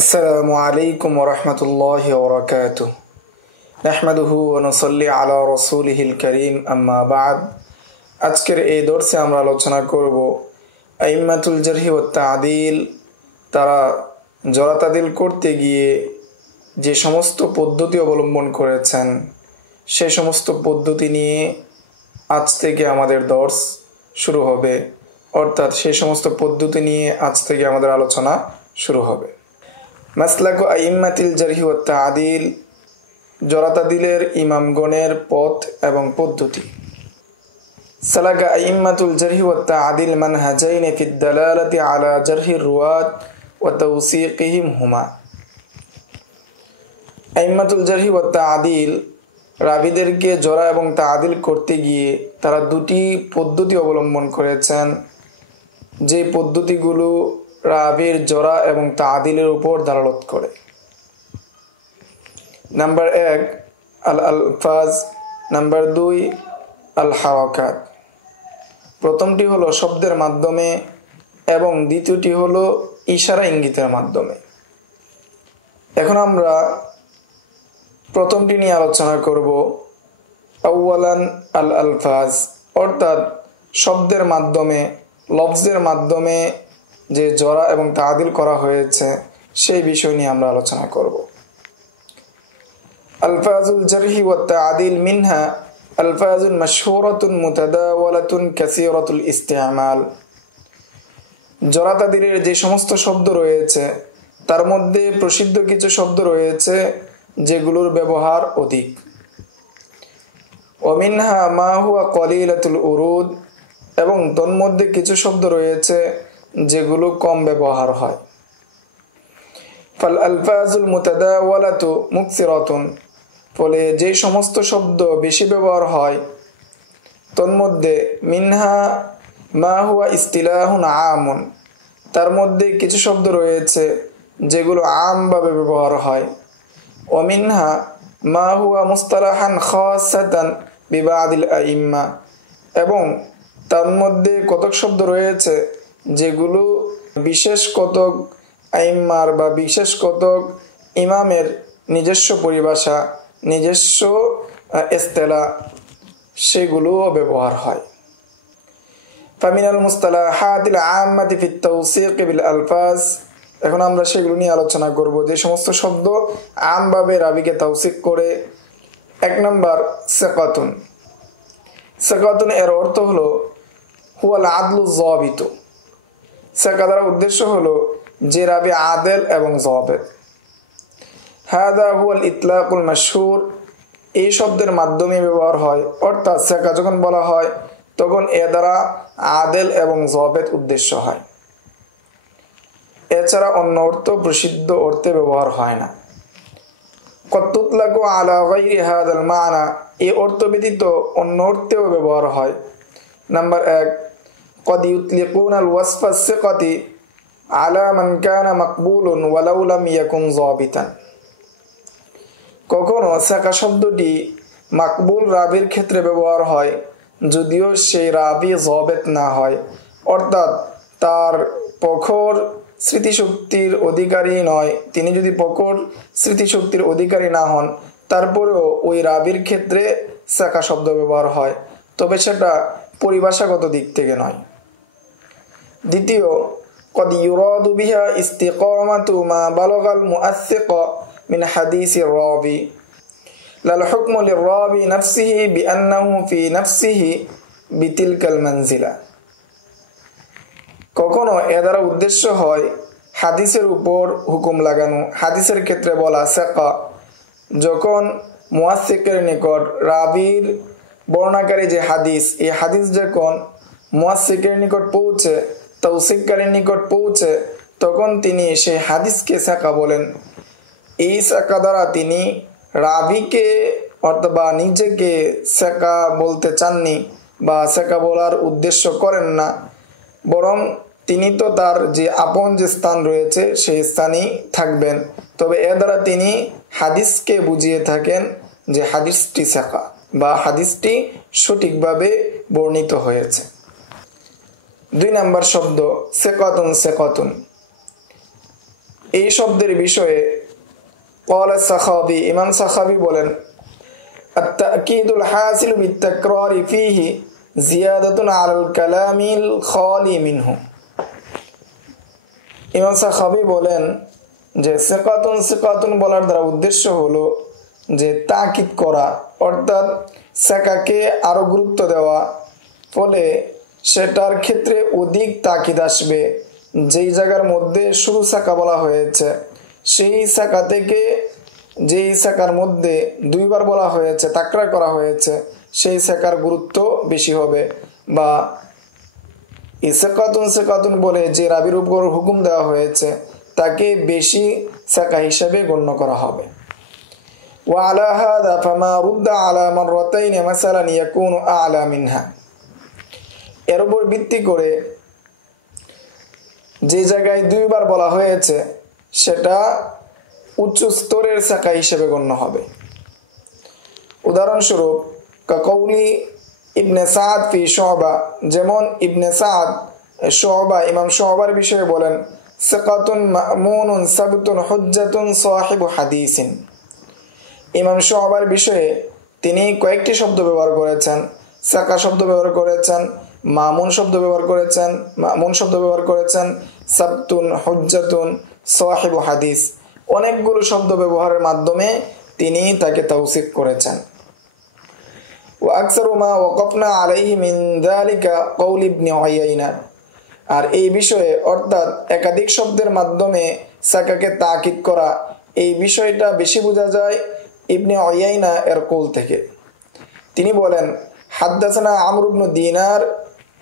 আসসালামু আলাইকুম ওয়া রাহমাতুল্লাহি ওয়া বারাকাতুহু নাহমাদুহু ওয়া নুসাল্লি আলা রাসূলিহিল কারীম আম্মা বা'দ। আজকের এই দর্সে আমরা আলোচনা করব আইম্মাতুল জারহি ওয়াত তা'দীল, তারা জরা তাদিল করতে গিয়ে যে সমস্ত পদ্ধতি অবলম্বন করেছেন সেই সমস্ত পদ্ধতি নিয়ে আজ থেকে আমাদের দর্স শুরু হবে, অর্থাৎ সেই সমস্ত পদ্ধতি নিয়ে আজ থেকে আমাদের আলোচনা শুরু হবে। মাসলাকু আইম্মাতিল জারহি ওয়াত তা'দীল, জরা তাদিলের ইমামগণের পথ এবং পদ্ধতি। সালাকা আইম্মাতুল জারহি ওয়াত তা'দীল মানহাজাইন ফিদ দালালাতি আলা জারহির রুয়াত ওয়া তাওসীকিহিম হুমা। আইম্মাতুল জারহি ওয়াত তা'দীল রাবীদেরকে জরা এবং তা'দীল করতে গিয়ে তারা দুটি পদ্ধতি অবলম্বন করেছেন, যে পদ্ধতিগুলো রাবীর জরা এবং তা'দীলের উপর দালালত করে। নাম্বার 1 আল আলফাজ, নাম্বার 2 আল হারাকাত। প্রথমটি হলো শব্দের মাধ্যমে এবং দ্বিতীয়টি হলো ইশারা ইঙ্গিতের মাধ্যমে। এখন আমরা প্রথমটি নিয়ে আলোচনা করব। আউয়ালান আল আলফাজ, অর্থাৎ শব্দের মাধ্যমে, লফজের মাধ্যমে যে জরা এবং তা'দীল করা হয়েছে সেই বিষয় নিয়ে আমরা আলোচনা করব। আলফাজুল জারহি ওয়াত তা'দীল মিনহা আলফাজুন মাশহুরাতুন মুতাদাওয়ালাতুন কাসীরাতুল ইস্তিমাল। জরা তা'দীলের যে সমস্ত শব্দ রয়েছে তার মধ্যে প্রসিদ্ধ কিছু শব্দ রয়েছে যেগুলোর ব্যবহার অধিক। ওয়া মিনহা মা হুয়া কলিলাতুল উরুদ, এবং তন্মধ্যে কিছু শব্দ রয়েছে যেগুলো কম ব্যবহার হয়। ফাল আলফাজুল মুতাদাওয়ালাতু মুকসিরাতুন, ফলে যে সমস্ত শব্দ বেশি ব্যবহার হয় তন্মধ্যে মিনহা মা হুয়া ইস্তিলাহুন আমুন, তার মধ্যে কিছু শব্দ রয়েছে যেগুলো আমভাবে ব্যবহার হয়। ওয়া মিনহা মা হুয়া মুস্তালাহান খাসাতান বিবাদিল আইম্মা, এবং তার মধ্যে কতক শব্দ রয়েছে যেগুলো বিশেষ কতক আইম্মার বা বিশেষ কতক ইমামের নিজস্ব পরিভাষা, নিজস্ব ইস্তিলাহ, সেগুলোও ব্যবহার হয়। ফামিনাল মুস্তালাহাতিল আম্মাতি ফিত তাওসীক বিল আলফাজ, এখন আমরা সেগুলো নিয়ে আলোচনা করব যে সমস্ত শব্দ আমভাবে রাবীকে তাওসীক করে। 1 নম্বর সিকাতুন। সিকাতুন এর অর্থ হলো হুয়াল আদলু যাবিতু। সিকা দ্বারা উদ্দেশ্য হলো যে রাবী আদেল এবং যাবিত। হাদা হুয়াল ইতলাকুল মাশহুর, এই শব্দের মাধ্যমে ব্যবহার হয়, অর্থাৎ সিকা যখন বলা হয় তখন এ দ্বারা আদেল এবং যাবিত উদ্দেশ্য হয়, এছাড়া অন্য অর্থ প্রসিদ্ধ অর্থে ব্যবহার হয় না। কদ তুতলাকু আলা গায়রি হাদাল মানা, এই অর্থ ব্যতীত অন্য অর্থেও ব্যবহার হয়। নাম্বার 1 কদ ইউতলিকুনা আল ওয়াসফা সিকাতি আলা মান কানা মাকবুলুন ওয়ালাউ লাম ইয়াকুন যাবিতান। কখনো সিকা শব্দটি মাকবুল রাবীর ক্ষেত্রে ব্যবহার হয় যদিও সেই রাবী যাবিত না হয়, অর্থাৎ তার প্রখর স্মৃতিশক্তির অধিকারী নয়, তিনি যদি প্রখর স্মৃতিশক্তির অধিকারী না হন তারপরেও ওই রাবীর ক্ষেত্রে সিকা শব্দ ব্যবহার হয়, তবে সেটা পরিভাষাগত দিক থেকে নয়। দ্বিতীয়, কদ ইউরাদু বিহা ইস্তিকামাতু মা বালাগাল মুআসসিক মিন হাদিসির রাবী লাল হুকমু লির-রাবী নাফসিহি বিআন্নাহু ফি নাফসিহি বিতিলকাল মানজিলা। কখনো এ দ্বারা উদ্দেশ্য হয় হাদিসের উপর হুকুম লাগানো। হাদিসের ক্ষেত্রে বলা সিকা, যখন মুআসসিকের নিকট রাবীর বর্ণাকারী যে হাদিস, এই হাদিস যখন মুআসসিকের নিকট পৌঁছে, তাওসীককারীর নিকট পৌঁছে, তখন তিনি সেই হাদিসকে সিকা বলেন। এই সিকা দ্বারা তিনি রাবীকে অথবা নিজেকে সিকা বলতে চাননি বা সিকা বলার উদ্দেশ্য করেন না, বরং তিনি তো তার যে আপন যে স্থান রয়েছে সেই স্থানেই থাকবেন, তবে এ দ্বারা তিনি হাদিসকে বুঝিয়ে থাকেন যে হাদিসটি সিকা বা হাদিসটি সঠিকভাবে বর্ণিত হয়েছে। 2 নম্বর শব্দ সিকাতুন। সিকাতুন এই শব্দের বিষয়ে ক্বালা সাখাবী, ইমাম সাখাবী বলেন, আত-তা'কিদুল হাসিলু বিত-তাকরারি ফীহি জিয়াদাতুন আলাল কালামিল খালি মিনহু। ইমাম সাখাবী বলেন যে সিকাতুন সিকাতুন বলার দ্বারা উদ্দেশ্য হলো যে তাকিদ করা, অর্থাৎ সাকাকে আরো গুরুত্ব দেওয়া, ফলে সেটার ক্ষেত্রে অধিক তাকিদ আসবে। যেই জায়গার মধ্যে শুধু সাকা বলা হয়েছে সেই সাকা থেকে যেই সাকার মধ্যে দুইবার বলা হয়েছে, তাকরার করা হয়েছে, সেই সাকার গুরুত্ব বেশি হবে। বা সিকাতুন সিকাতুন বলে যে রাবির উপর হুকুম দেওয়া হয়েছে তাকে বেশি সাকা হিসাবে গণ্য করা হবে। وعلى هذا فما رد على مرتين مثلا يكون اعلى منها। এর উপর ভিত্তি করে যে জায়গায় দুইবার বলা হয়েছে সেটা উচ্চ স্তরের সাকা হিসেবে গণ্য হবে। উদাহরণস্বরূপ কাকৌলি ইবনে সাদ ফি শুবা, যেমন ইবনে সাদ শুবা ইমাম শুবার বিষয়ে বলেন, সিকাতুন মা'মুনুন সাবতুন হুজ্জাতুন সাহিবু হাদিসিন। ইমাম শুবার বিষয়ে তিনি কয়েকটি শব্দ ব্যবহার করেছেন, সাকা শব্দ ব্যবহার করেছেন, মামুন শব্দ ব্যবহার করেছেন, মামুন শব্দ ব্যবহার করেছেন, সাবতুন, হুজ্জাতুন, সাহিবু হাদিস, অনেকগুলো শব্দ ব্যবহারের মাধ্যমে তিনি তাকে তাওসিফ করেছেন। ওয়া আকসারু মা ওয়াকাফনা আলাইহি মিন যালিকা কওল ইবনে উয়াইনা। আর এই বিষয়ে অর্থাৎ একাধিক শব্দের মাধ্যমে সাকাকে তাকিদ করা, এই বিষয়টা বেশি বোঝা যায় ইবনে উয়াইনা এর কওল থেকে। তিনি বলেন, হাদাসানা আমর ইবনে দিনার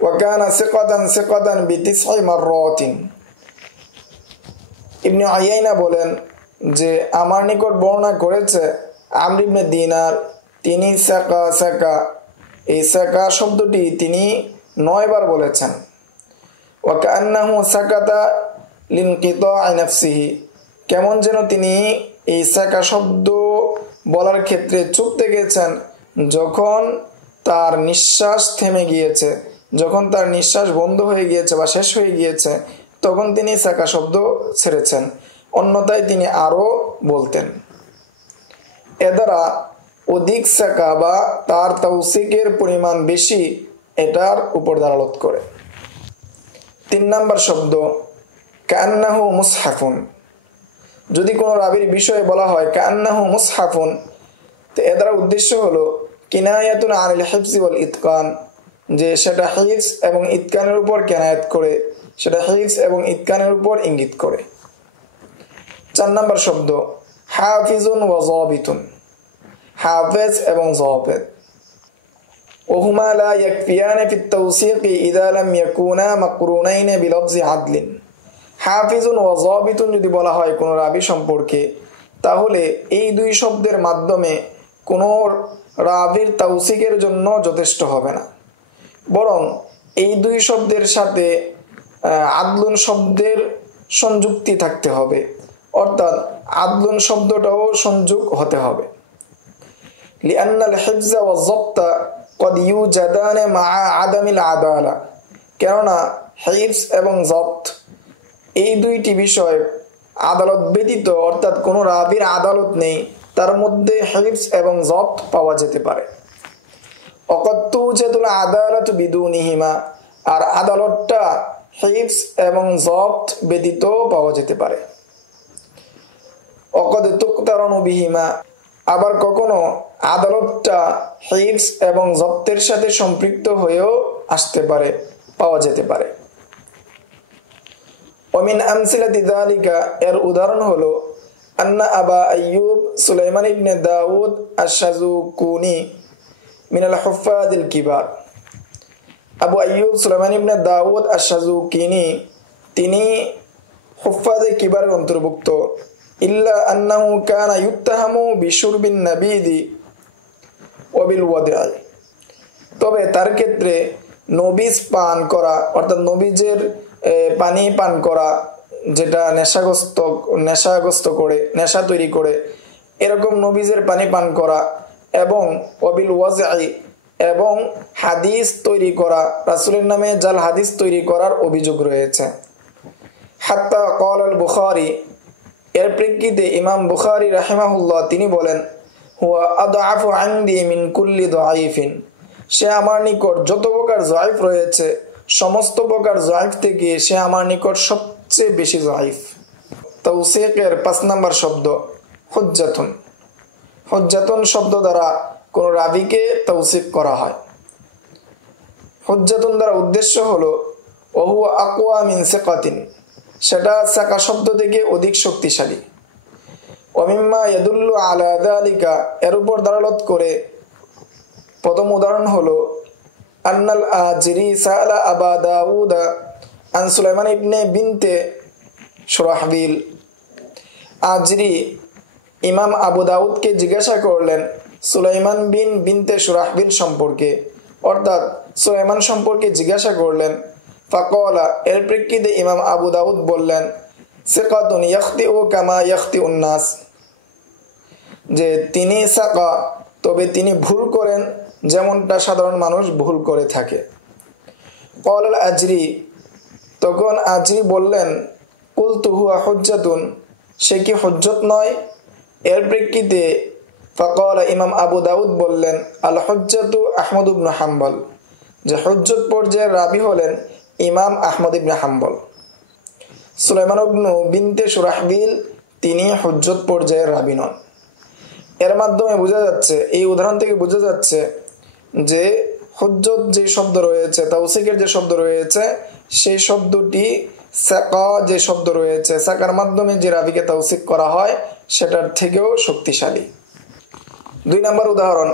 ওয়া কানা সিকাতান বিতিসঈ মাররাতিন। ইবনে উয়াইনা বলেন যে আমার নিকট বর্ণনা করেছে আমর ইবনে দিনার, তিনি সাকা এই সাকা শব্দটি তিনি 9 বার বলেছেন। ওয়া কান্নাহু সাকাতা লিনকিতা'i নাফসিহি, কেমন যেন তিনি এই সাকা শব্দ বলার ক্ষেত্রে চুপ থেকেছেন যখন তার নিঃশ্বাস থেমে গিয়েছে, যখন তার নিঃশ্বাস বন্ধ হয়ে গিয়েছে বা শেষ হয়ে গিয়েছে তখন তিনি সাকা শব্দ ছেড়েছেন, অন্যথায় তিনি আরো বলতেন। এ দ্বারা অধিক সাকা বা তার তাওসিকের পরিমাণ বেশি এটার উপর দালালত করে। 3 নম্বর শব্দ কান্নাহু মুসহাফুন। যদি কোনো রাবির বিষয়ে বলা হয় কান্নাহু মুসহাফুন, তো এর দ্বারা উদ্দেশ্য হলো কিনায়াতুন আনিল হিফজি ওয়াল ইতকান, যে সেটা হিফজ এবং ইতকানের উপর কিনায়াত করে, সেটা হিফজ এবং ইতকানের উপর ইঙ্গিত করে। 4 নম্বর শব্দ হাফিজুন ওয়া যাবিতুন, হাফেজ এবং যাবিত। ওহুমা লা ইয়াকফিয়ান ফি আত-তাওসীক ইযা লাম ইয়াকুনা মাকরুনাইন বিলফজি আদলিন। হাফিজুন ওয়া যাবিতুন যদি বলা হয় কোনো রাবি সম্পর্কে, তাহলে এই দুই শব্দের মাধ্যমে কোনো রাবির তাওসিকের জন্য যথেষ্ট হবে না, বরং এই দুই শব্দের সাথে আদলুন শব্দের সংযুক্তি থাকতে হবে, অর্থাৎ আদলুন শব্দটাও সংযোগ হতে হবে। লিআন্নাল হিফযা ওয়াজ যাবতা কদ ইউজাদান মা'a আদামিল আদালা, কেননা হিফজ এবং যাবত এই দুইটি বিষয় আদালত ব্যতীত, অর্থাৎ কোনো রাবির আদালত নেই, তার মধ্যে হিফজ এবং যাবত পাওয়া যেতে পারে। ওয়াকাদ তুজাদুল আদালাতু বিদুনিহিমা, আর আদালতটা হিফজ এবং যাবত ব্যতীত পাওয়া যেতে পারে। ওয়াকাদ তুকতারানু বিহিমা, আবার কখনো আদালতটা হিফজ এবং যাবতের সাথে সম্পৃক্ত হয়েও আসতে পারে, পাওয়া যেতে পারে। ওমিন আমসিলাতি যালিকা, এর উদাহরণ হলো আন্না আবা আইয়ুব সুলাইমান ইবনে দাউদ আশ-শাযুকুনি মিনাল হুফাযিল কিবার। আবু আইয়ুব সুলাইমান ইবনে দাউদ আশ-শাযুকিনি তিনি হুফাযে কিবারের অন্তর্ভুক্ত। ইল্লা আন্নাহু কানা ইউত্তাহামু বিশুরবিন নাবিদি ওয়া বিল ওয়াদ'i, তবে তার ক্ষেত্রে নবিজ পান করা, অর্থাৎ নবিজের পানি পান করা, যেটা নেশাগ্রস্ত করে, নেশা তৈরি করে, এরকম নবিজের পানি পান করা এবং ওয়াবিল ওয়াজ'i, এবং হাদিস তৈরি করা, রাসূলের নামে জাল হাদিস তৈরি করার অভিযোগ রয়েছে। হাত্তা ক্বাল আল বুখারী, এর প্রেক্ষিতে ইমাম বুখারী রাহিমাহুল্লাহ তিনি বলেন, হুয়া আদআফু ইনদি মিন কুল্লি দাঈফিন, সে আমার নিকট যত প্রকার যায়িফ রয়েছে সমস্ত প্রকার যায়িফ থেকে সে আমার নিকট সবচেয়ে বেশি যায়িফ। তাওসীকের 5 নম্বর শব্দ হুজ্জাতুন। হুজ্জাতুন শব্দ দ্বারা কোন রাবীকে তাওসীক করা হয়। হুজ্জাতুন দ্বারা উদ্দেশ্য হলো ওহুয়া আকওয়া মিন সিকাতিন, সেটা সাকা শব্দ থেকে অধিক শক্তিশালী। ওমিম্মা ইয়াদুল্লু আলা যালিকা, এর উপর দালালত করে প্রথম উদাহরণ হলো আন্নাল আজিরি সাআলা আবা দাউদ আন সুলাইমান ইবনে বিনতে শুরাহবিল। আজরি ইমাম আবু দাউদকে জিজ্ঞাসা করলেন সুলাইমান বিনতে শুরাহবিল সম্পর্কে, অর্থাৎ সুলাইমান সম্পর্কে জিজ্ঞাসা করলেন। ফাকালা, এর প্রেক্ষিতে ইমাম আবু দাউদ বললেন সিকাতুন ইয়াখতিউ কামা ইয়াখতিউন নাস, যে তিনি সাকা, তবে তিনি ভুল করেন যেমনটা সাধারণ মানুষ ভুল করে থাকে। ক্বালাল আজরি, তখন আজরি বললেন কুলতু হুয়া হুজ্জাতুন, সে কি হুজ্জত নয়? এর প্রেক্ষিতে ফাকালা, ইমাম আবু দাউদ বললেন আল হুজ্জাতু আহমদ ইবনে হাম্বল, যে হুজ্জত পর্যায়ের রাবী হলেন ইমাম আহমদ ইবনে হাম্বল। সুলাইমান ইবনে বিনতে শুরাহবিল তিনি হুজ্জত পর্যায়ের রাবী নন। এর মাধ্যমে বোঝা যাচ্ছে, এই উদাহরণ থেকে বোঝা যাচ্ছে যে হুজ্জত যে শব্দ রয়েছে, তাওসীকের যে শব্দ রয়েছে, সেই শব্দটি সাকা যে শব্দ রয়েছে, সাকার মাধ্যমে যে রাবীকে তাওসীক করা হয় সেটার থেকেও শক্তিশালী। 2 নম্বর উদাহরণ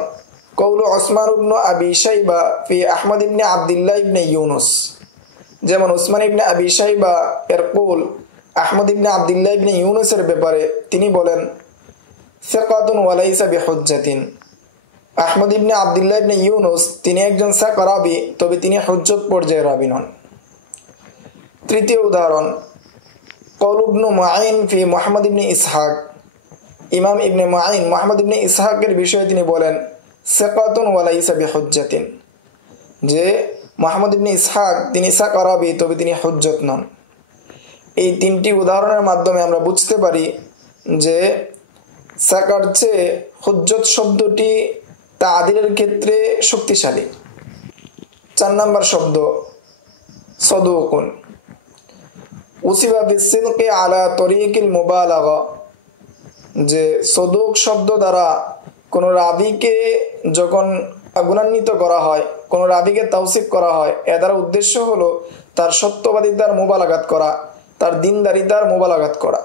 কওলু উসমান ইবনে আবি শাইবা ফি আহমদ ইবনে আব্দুল্লাহ ইবনে ইউনুস, যেমন উসমান ইবনে আবি শাইবা এর কওল আহমদ ইবনে আব্দুল্লাহ ইবনে ইউনুসের ব্যাপারে তিনি বলেন সিকাতুন ওয়া লাইসা বিহুজ্জাতিন, আহমদ ইবনে আব্দুল্লাহ ইবনে ইউনুস তিনি একজন সাকা রাবী, তবে তিনি হুজ্জত পর্যায়ের রাবী নন। 3য় উদাহরণ কওল ইবনে মুআইন ফি মুহাম্মদ ইবনে ইসহাক, ইমাম ইবনে মুআইন মুহাম্মদ ইবনে ইসহাকের বিষয়ে তিনি বলেন সিকাতুন ওয়া লাইসা বিহুজ্জাতিন, যে মুহাম্মদ ইবনে ইসহাক তিনি সাকা রাবী, তবে তিনি হুজ্জত নন। এই 3টি উদাহরণের মাধ্যমে আমরা বুঝতে পারি যে সাকার চেয়ে হুজ্জত শব্দটি তাআদিলের ক্ষেত্রে শক্তিশালী। 4 নম্বর শব্দ সাদুকুন। উসিবা বিসিদকি আলা তরিকিল মুবালাগা, যে সাদুক শব্দ দ্বারা কোন রাবীকে যখন গুণান্বিত করা হয়, কোন রাবীকে তাওসীক করা হয়, এর দ্বারা উদ্দেশ্য হলো তার সত্যবাদিতার মুবালাগাত করা, তার দিনদারিতার মুবালাগাত করা।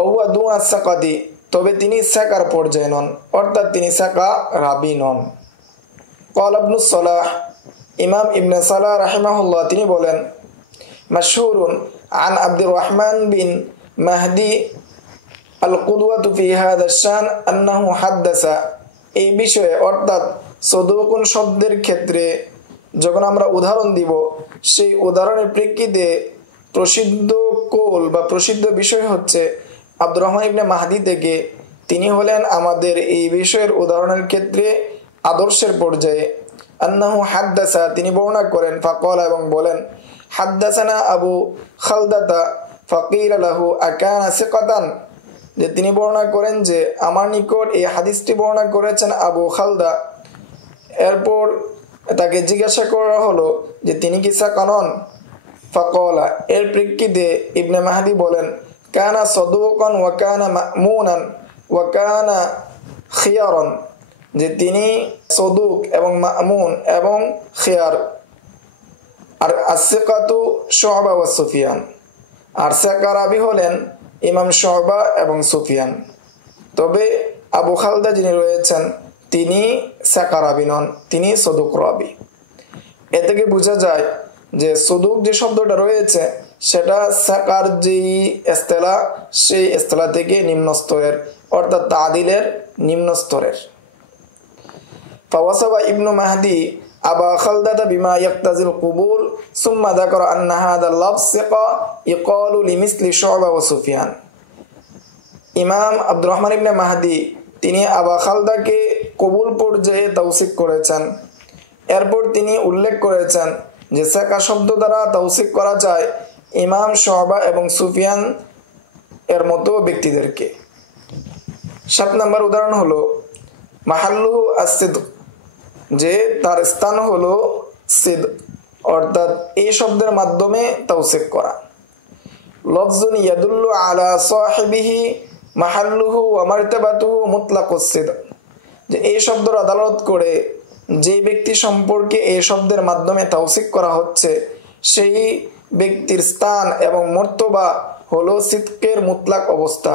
ওহুয়া দুআ সাকাতি, তবে তিনি সাকার পর্যায়ে নন, অর্থাৎ তিনি সাকা রাবী নন। ক্বালা ইবনে সালাহ, ইমাম ইবনে সালাহ রাহিমাহুল্লাহ তিনি বলেন মাশহুরুন আন আব্দুর রহমান বিন মাহদি আল কুদওয়াতু ফি হাযা আশ-শান আন্নাহু হাদাসা, এই বিষয়ে অর্থাৎ সাদুকুন শব্দের ক্ষেত্রে যখন আমরা উদাহরণ দিব, সেই উদাহরণের প্রেক্ষিতে প্রসিদ্ধ কৌল বা প্রসিদ্ধ বিষয় হচ্ছে আব্দুর রহমান ইবনে মাহদি থেকে, তিনি হলেন আমাদের এই বিষয়ের উদাহরণের ক্ষেত্রে আদর্শের পর্যায়ে। আন্নাহু হাদাসা, তিনি বর্ণনা করেন, ফাকালা, এবং বলেন হাদাসানা আবু খালদাতা ফাকিল লাহু আকানা সিকাতান, যে তিনি বর্ণনা করেন যে আমার নিকট এই হাদিসটি বর্ণনা করেছেন আবু খালদা। এরপর তাকে জিজ্ঞাসা করা হলো যে তিনি কি সাকা নন? ফাকালা, এর প্রেক্ষিতে ইবনে মাহদি বলেন কানা সাদুকান ওয়া কানা মা'মুনান ওয়া কানা খিয়ারান, যে তিনি সাদুক এবং মা'মুন এবং খিয়ার। আর as-সিকাতু শু'বা ওয়া সুফিয়ান, আর সাকা রাবী হলেন ইমাম শু'বা এবং সুফিয়ান। তবে আবু খালদা যিনি রয়েছেন তিনি সাকা রাবী নন, তিনি সাদুক রাবী। এ থেকে বোঝা যায় যে সাদুক যে শব্দটা রয়েছে সেটা সাকার যেই ইসতিলাহ, সেই ইসতিলাহ থেকে নিম্ন স্তরের, অর্থাৎ তাদিলের নিম্ন স্তরের। ফাওয়াসাবা ইবনু মাহদি আবা খালদাতা বিমা ইয়াক্তাজিল কুবুল সুম্মা যাকারা আন্না হাযা লাফজ সিকা ইকালু লিমিসলি শু'বা ওয়া সুফিয়ান। ইমাম আব্দুর রহমান ইবনে মাহদি তিনি আবা খালদাকে কবুল পর্যায়ে তাওসীক করেছেন। এরপর তিনি উল্লেখ করেছেন যে সাকা শব্দ দ্বারা তাওসীক করা যায় ইমাম শু'বা এবং সুফিয়ান এর মতো ব্যক্তিদেরকে। 7 নম্বর উদাহরণ হলো মাহাল্লুহু as-sidq, যে তার স্থান হলো সিদ, অর্থাৎ এই শব্দের মাধ্যমে তাওসিক করা। লফজুন ইয়াদুল্লু আলা সাহিবিহি মাহাল্লুহু ওয়া মারতাবাতুহু মুতলাকুস সিদ, যে এই শব্দের আদালত করে যে ব্যক্তি সম্পর্কে এই শব্দের মাধ্যমে তাওসিক করা হচ্ছে সেই ব্যক্তির স্থান এবং মর্তবা হলো সিদকের মুতলাক অবস্থা,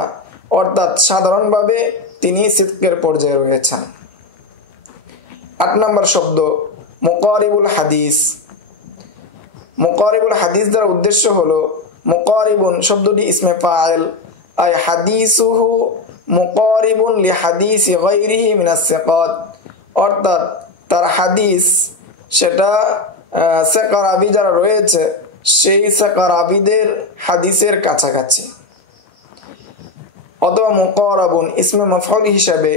অর্থাৎ সাধারণভাবে তিনি সিদকের পর্যায়ে রয়েছেন। 8 নম্বর শব্দ মুকারিবুল হাদিস। মুকারিবুল হাদিস দ্বারা উদ্দেশ্য হলো মুকারিবুন শব্দটি ইসমে ফাইল, আই হাদিসুহু মুকারিবুন লি হাদিসি গায়রিহি মিনাস সিকাত, অর্থাৎ তার হাদিস সেটা সিকারাবি যারা রয়েছে সেই সিকারাবিদের হাদিসের কাছাকাছি। অথবা মুকারাবুন ইসমে মাফউল হিসাবে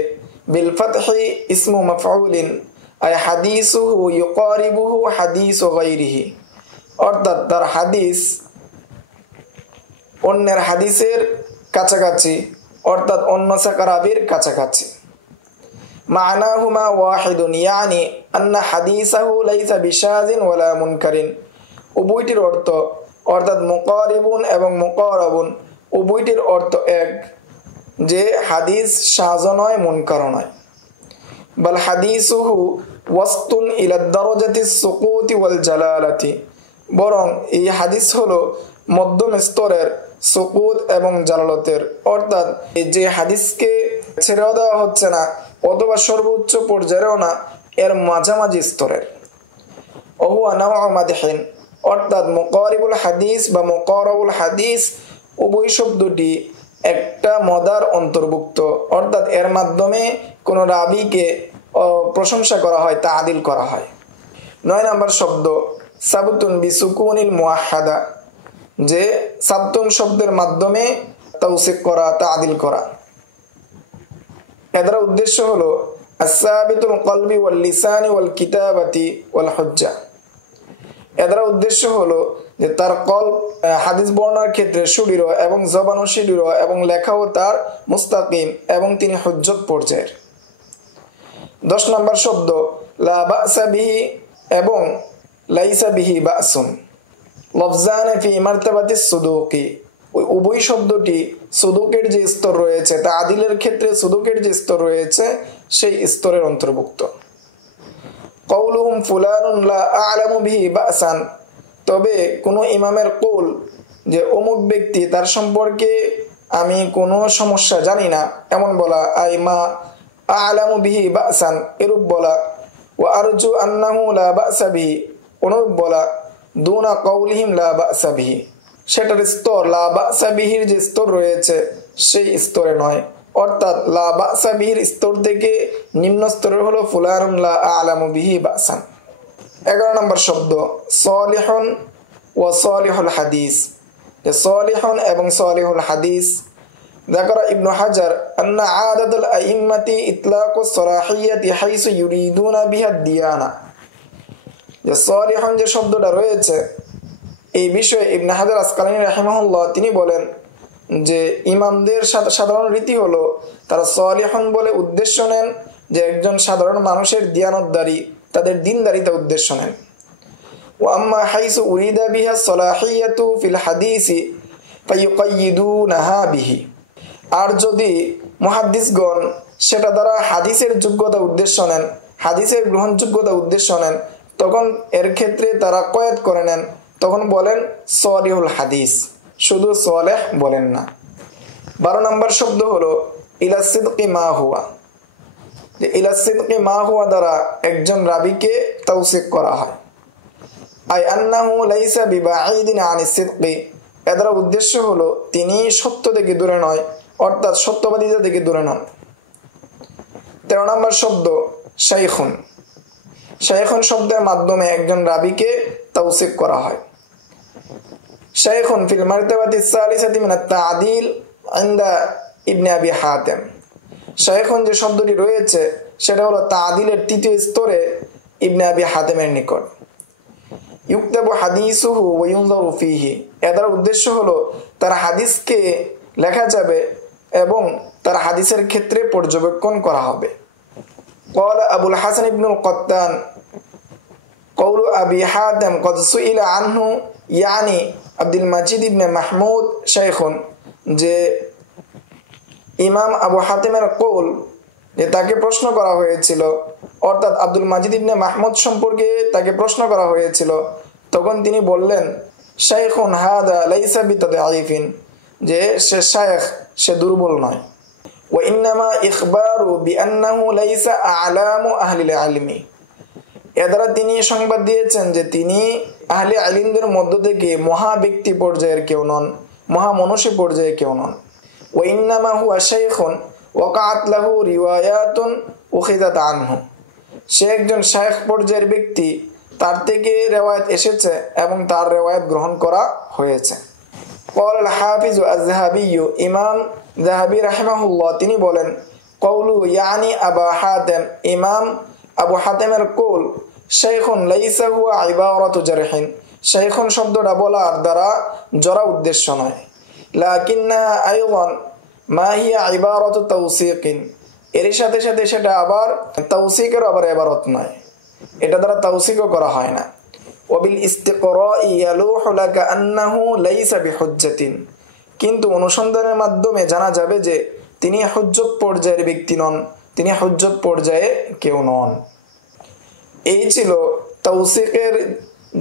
বিল ফাতহি ইসমু মাফউলিন, আই হাদিসুহু ইউকারিবুহু হাদিসু গায়রিহি, অর্থাৎ তার হাদিস অন্যের হাদিসের কাছাকাছি, অর্থাৎ অন্য সিকারাবির কাছাকাছি। মা'নাহুমা ওয়াহিদুন, ইয়ানি আন্না হাদিসাহু লাইসা বিশাযিন ওয়ালা মুনকারিন, উভয়টির অর্থ অর্থাৎ মুকারিবুন এবং মুকারাবুন উভয়টির অর্থ এক, যে হাদিস শায নয় মুনকার নয়। বাল হাদিসুহু ওয়াসতুন ইলা দারাজাতিস সুকুতি ওয়াল জালালাতি, বরং এই হাদিস হলো মধ্যম স্তরের সুকুত এবং জালালতের, অর্থাৎ যে হাদিসকে ছেড়েও দেওয়া হচ্ছে না অথবা সর্বোচ্চ পর্যায়েও না, এর মাঝামাঝি স্তরের। ওহুয়া নাওউ মাদহিন, অর্থাৎ মুকারিবুল হাদিস বা মুকারাবুল হাদিস উভয় শব্দটি একটা মদার অন্তর্ভুক্ত, অর্থাৎ এর মাধ্যমে কোনো রাবীকে প্রশংসা করা হয়, তাআদিল করা হয়। 9 নম্বর শব্দ সাবতুন বিসুকুনিল মুআহহাদা, যে সাবতুন শব্দের মাধ্যমে তাওসিক করা, তাআদিল করা। এর উদ্দেশ্য হলো আস-সাবিতুল কলবি ওয়াল লিসানি ওয়াল কিতাবাতি ওয়াল হুজ্জা, এর উদ্দেশ্য হলো যে তার কলব হাদিস বর্ণনার ক্ষেত্রে সুদৃঢ় এবং জবানও সুদৃঢ় এবং লেখাও তার মুস্তাকিম এবং তিনি হুজ্জত পর্যায়ের। 10 নম্বর শব্দ লা বা'সা বিহি এবং লাইসা বিহি বা'সুন, লফজানে ফি মারতাবাতিস সুদুকি, ওই উভয় শব্দটি সুদুকের যে স্তর রয়েছে, তাআদিলের ক্ষেত্রে সুদুকের যে স্তর রয়েছে সেই স্তরের অন্তর্ভুক্ত। কওলুহুম ফুলানুন লা আ'লামু বিহি বা'সান, তবে কোনো ইমামের কৌল যে অমুক ব্যক্তি তার সম্পর্কে আমি কোনো সমস্যা জানি না, এমন বলা, আই মা আ'লামু বিহি বা'সান এরূপ বলা, ওয়া আরজু আন্নাহু লা বা'সা বিহি অনুরূপ বলা, দুনা কওলিহিম লা বা'সা বিহি, সেটার স্তর লা বা'সা বিহির যে স্তর রয়েছে সেই স্তরে নয়, অর্থাৎ লা বা'সা বিহির স্তর থেকে নিম্ন স্তরের হলো ফুলানুন লা আ'লামু বিহি বা'সান। 11 নম্বর শব্দ সালিহুন ওয়া সালিহুল হাদিস, যে সালিহুন এবং সালিহুল হাদিস। যাকরা ইবনে হাজার আন্না আদাতুল আইম্মাতি ইতলাকুস সালাহিয়াতি হাইসু ইউরিদুনা বিহা দিয়ানা, যে সালিহুন যে শব্দটা রয়েছে এই বিষয়ে ইবনে হাজার আসকালানী রাহিমাহুল্লাহ তিনি বলেন যে ইমামদের সাধারণ রীতি হলো তারা সালিহুন বলে উদ্দেশ্য নেন যে একজন সাধারণ মানুষের দিয়ানতদারি, তাদের দিনদারিতা উদ্দেশ্য নেন। ওয়া আম্মা হাইসু উরিদা বিহা সালাহিয়াতু ফিল হাদিসি ফায়ুকাইয়িদুনাহা বিহি, আর যদি মুহাদ্দিসগণ সেটা দ্বারা হাদিসের যোগ্যতা উদ্দেশ্য নেন, হাদিসের গ্রহণযোগ্যতা উদ্দেশ্য নেন, তখন এর ক্ষেত্রে তারা কয়েদ করে নেন, তখন বলেন সালিহুল হাদিস, শুধু সালেহ বলেন না। 12 নম্বর শব্দ হলো ইলা সিদকি মা হুয়া, যে ইলা সিদকি মা হুয়া দ্বারা একজন রাবীকে তাওসিক করা হয়, আই আন্নাহু লাইসা বিবাঈদিন আনিস সিদকি, এর উদ্দেশ্য হলো তিনি সত্য থেকে দূরে নয়, অর্থাৎ সত্যবাদিতা থেকে দূরে নন। 13 নম্বর শব্দ শাইখুন, শাইখুন শব্দের মাধ্যমে একজন রাবীকে তাওসিক করা হয়। শাইখুন ফিল মারতাবাতিস সালিসাতি মিনাত তা'দিল ইনদা ইবনে আবি হাতিম, শাইখুন যে শব্দটি রয়েছে সেটা হলো তা'দিলের তৃতীয় স্তরে ইবনে আবি হাতিমের নিকট। ইউকতাবু হাদিসুহু ওয়া ইউনজারু ফীহি, এর উদ্দেশ্য হলো তার হাদিসকে লেখা যাবে এবং তার হাদিসের ক্ষেত্রে পর্যবেক্ষণ করা হবে। قال أبو الحسن بن القطان قول أبي حاتم قد سئل عنه يعني عبد المجيد بن محمود شيخ যে ইমাম আবু হাতিমের কৌল যে তাকে প্রশ্ন করা হয়েছিল, অর্থাৎ আব্দুল মাজিদ ইবনে মাহমুদ সম্পর্কে তাকে প্রশ্ন করা হয়েছিল, তখন তিনি বললেন শাইখুন হাদা লাইসা বিতাদাইফিন, যে সে শাইখ, সে দুর্বল নয়। ওয়া ইন্নামা ইখবারু বিআন্নাহু লাইসা আ'লামু আহলিল ইলমি, এর দ্বারা তিনি সংবাদ দিয়েছেন যে তিনি আহলে ইলমদের মধ্য থেকে মহা ব্যক্তি পর্যায়ের কেউ নন, মহা মনীষী পর্যায়ে কেউ নন। ওয়া ইন্নামা হুয়া শাইখুন ওয়াকাআত লাহু রিওয়ায়াতুন উখিযাত আনহু, সে একজন শাইখ পর্যায়ের ব্যক্তি, তার থেকে রিওয়ায়াত এসেছে এবং তার রিওয়ায়াত গ্রহণ করা হয়েছে। قال الحافظ الذهبي ইমাম যাহাবী রাহিমাহুল্লাহ তিনি বলেন কওলু ইয়ানি আবা হাতিম, ইমাম আবু হাতিমের কওল শাইখুন লাইসা হুয়া ইবারাতু জারহিন, শাইখুন শব্দটা বলার দ্বারা জরা উদ্দেশ্য নয়, লাকিন্না আইদান মা হিয়া ইবারাতু তাওসীকিন, এর সাথে সাথে সেটা আবার তাওসীকের আবার ইবারত নয়, এটা দ্বারা তাওসীকও করা হয় না। ওয়াবিল ইস্তিকরাই ইয়ালুহু লাকা আন্নাহু লাইসা বিহুজ্জাতিন, কিন্তু অনুসন্ধানের মাধ্যমে জানা যাবে যে তিনি হুজ্জত পর্যায়ের ব্যক্তি নন, তিনি হুজ্জত পর্যায়ে কেউ নন। এই ছিল তাওসীকের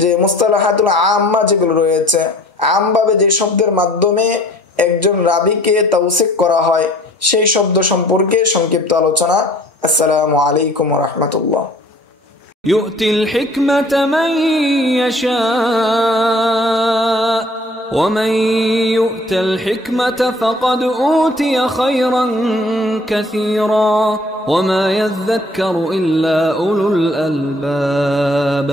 যে মুস্তালাহাতুল আম্মা যেগুলো রয়েছে, আমভাবে যে শব্দের মাধ্যমে একজন রাবীকে তাওসীক করা হয় সেই শব্দ সম্পর্কে সংক্ষিপ্ত আলোচনা। আসসালামু আলাইকুম ওয়া রাহমাতুল্লাহ। يؤتي الحكمة من يشاء ومن يؤت الحكمة فقد أوتي خيرا كثيرا وما يذكر إلا أولو الألباب.